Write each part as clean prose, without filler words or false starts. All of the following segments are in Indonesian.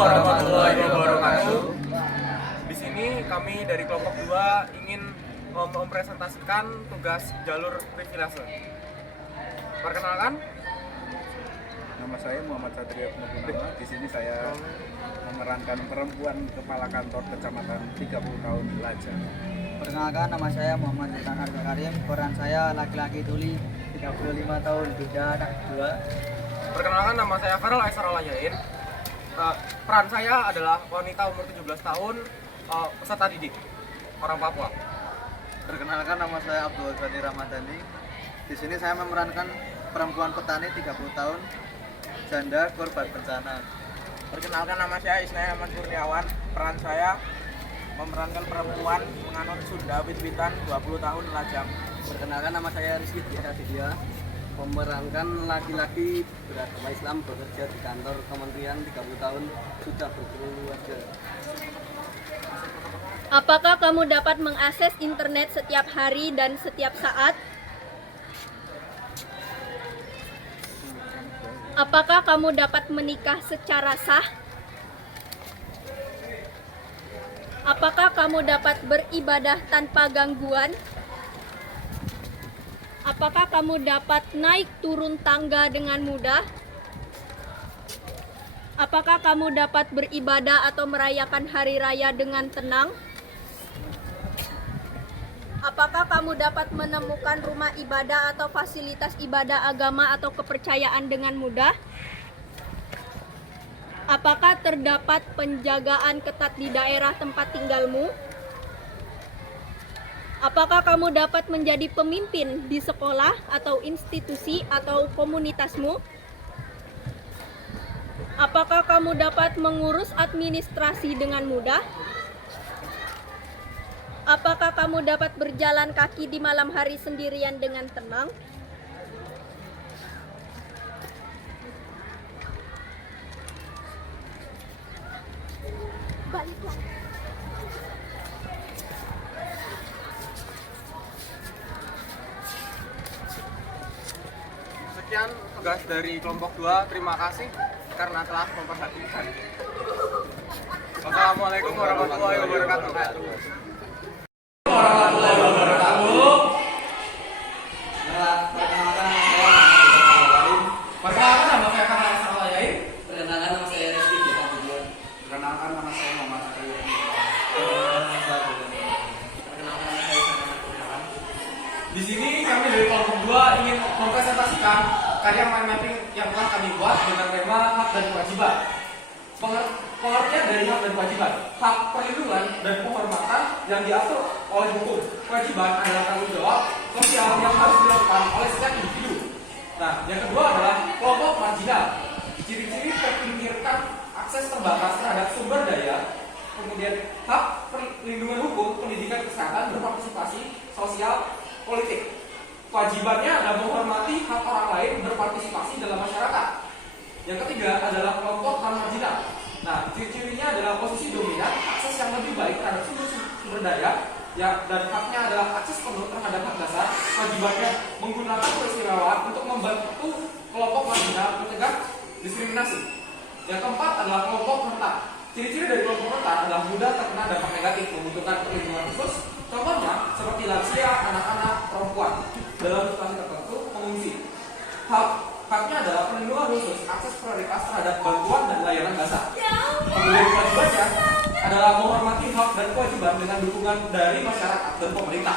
warahmatullahi wabarakatuh. Di sini kami dari kelompok 2 ingin mempresentasikan tugas jalur privilege. Perkenalkan, nama saya Muhammad Satria Penukunama. Di sini saya memerankan perempuan kepala kantor kecamatan 30 tahun Laja. Perkenalkan, nama saya Muhammad Sultan Arga Karim. Peran saya laki-laki tuli 35 tahun, beda anak 2. perkenalkan nama saya Farel Aisar Alayain. Peran saya adalah wanita umur 17 tahun, peserta didik, orang Papua. Perkenalkan, nama saya Abdul Ghani Ramadhani. Di sini saya memerankan perempuan petani 30 tahun, janda korban bencana. Perkenalkan, nama saya Isnaya Ahmad Kurniawan. Peran saya memerankan perempuan menganut Sunda Wit-Witan 20 tahun Lajang. Perkenalkan, nama saya Rizky Diadia. Memerankan laki-laki beragama Islam bekerja di kantor kementerian 30 tahun, sudah berkeluarga. Apakah kamu dapat mengakses internet setiap hari dan setiap saat? Apakah kamu dapat menikah secara sah? Apakah kamu dapat beribadah tanpa gangguan? Apakah kamu dapat naik turun tangga dengan mudah? Apakah kamu dapat beribadah atau merayakan hari raya dengan tenang? Apakah kamu dapat menemukan rumah ibadah atau fasilitas ibadah agama atau kepercayaan dengan mudah? Apakah terdapat penjagaan ketat di daerah tempat tinggalmu? Apakah kamu dapat menjadi pemimpin di sekolah atau institusi atau komunitasmu? Apakah kamu dapat mengurus administrasi dengan mudah? Apakah kamu dapat berjalan kaki di malam hari sendirian dengan tenang? Baliklah. Sekian tugas dari kelompok 2. Terima kasih karena telah memperhatikan. Wassalamualaikum warahmatullahi wabarakatuh. Perkenalkan, nama saya Farel Aisar Alayain. Perkenalkan, nama saya Rizky Diadia. Perkenalkan, nama saya Muhammad Satria. Di sini kami dari kelompok 2 ingin mempresentasikan karya mind mapping yang telah kami buat dengan tema hak dan kewajiban. Pengertian dari hak dan kewajiban: hak perlindungan dan penghormatan yang diatur oleh hukum. Kewajiban adalah tanggung jawab sosial yang harus dilakukan oleh setiap individu. Nah, yang kedua adalah kelompok marginal. Ciri-ciri terpinggirkan, akses terbatas terhadap sumber daya, kemudian hak perlindungan hukum, pendidikan, kesehatan, berpartisipasi sosial, politik. Kewajibannya adalah menghormati hak orang lain, berpartisipasi dalam masyarakat. Yang ketiga adalah kelompok marginal. Nah, ciri-cirinya adalah posisi dominan, akses yang lebih baik terhadap sumber daya, ya, dan haknya adalah akses penuh terhadap hak dasar. Kewajibannya menggunakan keistimewaan untuk membantu kelompok marginal mencegah diskriminasi. Yang keempat adalah kelompok rentan. Ciri-ciri dari kelompok rentan adalah mudah terkena dampak negatif, membutuhkan perlindungan khusus. Contohnya seperti lansia, anak-anak, perempuan. Dalam situasi tertentu, pengungsi. Haknya adalah perlindungan khusus, akses prioritas terhadap bantuan dan layanan dasar. Kemudian kewajibannya adalah menghormati hak dan kewajiban dengan dukungan dari masyarakat dan pemerintah.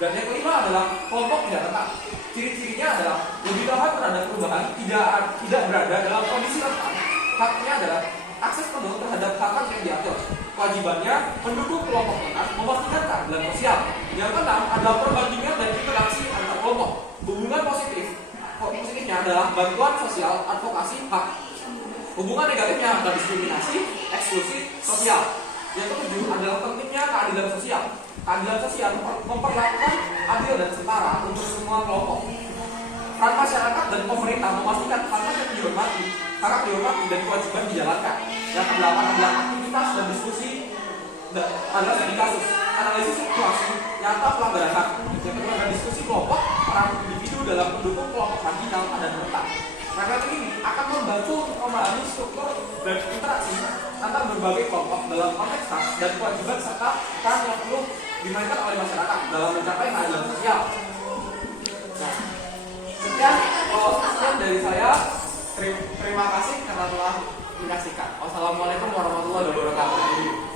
Dan yang kelima adalah kelompok tidak rentan. Ciri-cirinya adalah lebih tahan terhadap perubahan, tidak berada dalam kondisi rentan. Haknya adalah akses penuh terhadap hak yang diatur. Kewajibannya mendukung kelompok rentan, memastikan keadilan sosial. Yang keenam adalah perbandingan dan interaksi antar kelompok. Hubungan positifnya adalah bantuan sosial, advokasi, hak. Hubungan negatifnya adalah diskriminasi, eksklusi sosial. Yang ketujuh adalah pentingnya keadilan sosial. Keadilan sosial memperlakukan adil dan setara untuk semua kelompok. Peran masyarakat dan pemerintah memastikan hak yang dihormati, dan kewajiban dijalankan. Yang kedelapan adalah aktivitas dan diskusi adalah studi kasus, analisis situasi nyata pelanggaran hak. Yang kedua adalah diskusi kelompok peran individu dalam mendukung kelompok marginal dan rentan. Materi ini akan membantu memahami struktur dan interaksi berbagai kelompok dalam konteks hak dan kewajiban serta peran yang perlu dimainkan oleh masyarakat dalam mencapai keadilan sosial. Nah, sekian dari saya. Terima kasih karena telah menyaksikan. Wassalamualaikum warahmatullahi wabarakatuh.